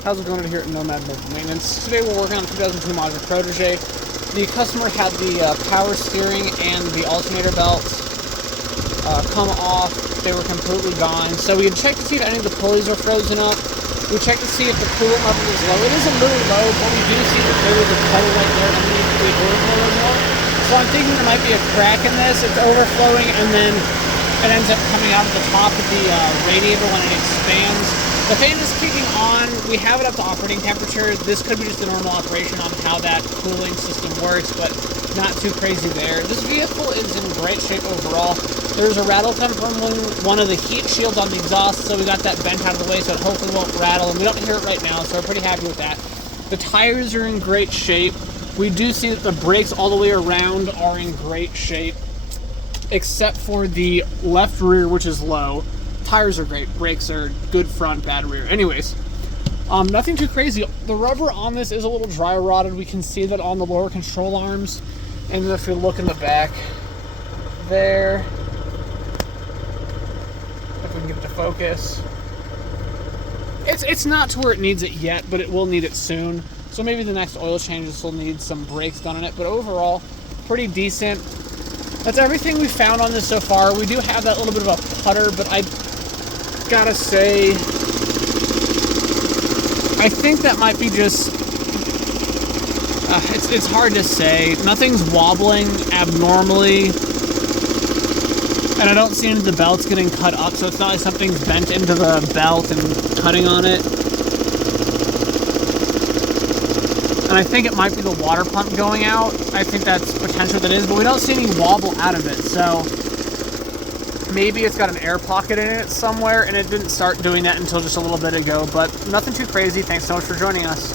How's it going here at Nomad Mobile Maintenance? Today we're working on the 2002 Mazda Protégé. The customer had the power steering and the alternator belts come off. They were completely gone. So we had checked to see if any of the pulleys are frozen up. We checked to see if the coolant level is low. It is a little low, but we do see that there is a puddle right there underneath the overflow reservoir. So I'm thinking there might be a crack in this. It's overflowing and then it ends up coming out of the top of the radiator when it expands. The fan is kicking on. We have it up to operating temperature. This could be just a normal operation on how that cooling system works, but not too crazy there. This vehicle is in great shape overall. There's a rattle temp from one of the heat shields on the exhaust, so we got that bent out of the way so it hopefully won't rattle, and we don't hear it right now, so we're pretty happy with that. The tires are in great shape. We do see that the brakes all the way around are in great shape, except for the left rear, which is low. Tires are great, brakes are good front, bad rear. Anyways, nothing too crazy. The rubber on this is a little dry rotted. We can see that on the lower control arms. And if we look in the back there, if we can get it to focus, it's not to where it needs it yet, but it will need it soon. So maybe the next oil changes will need some brakes done on it, but overall, pretty decent. That's everything we found on this so far. We do have that little bit of a putter, but I gotta say, I think that might be just, it's hard to say. Nothing's wobbling abnormally, and I don't see any of the belts getting cut up, so it's not like something's bent into the belt and cutting on it. And I think it might be the water pump going out. I think that's potential that is, but we don't see any wobble out of it, so maybe it's got an air pocket in it somewhere, and it didn't start doing that until just a little bit ago, but nothing too crazy. Thanks so much for joining us.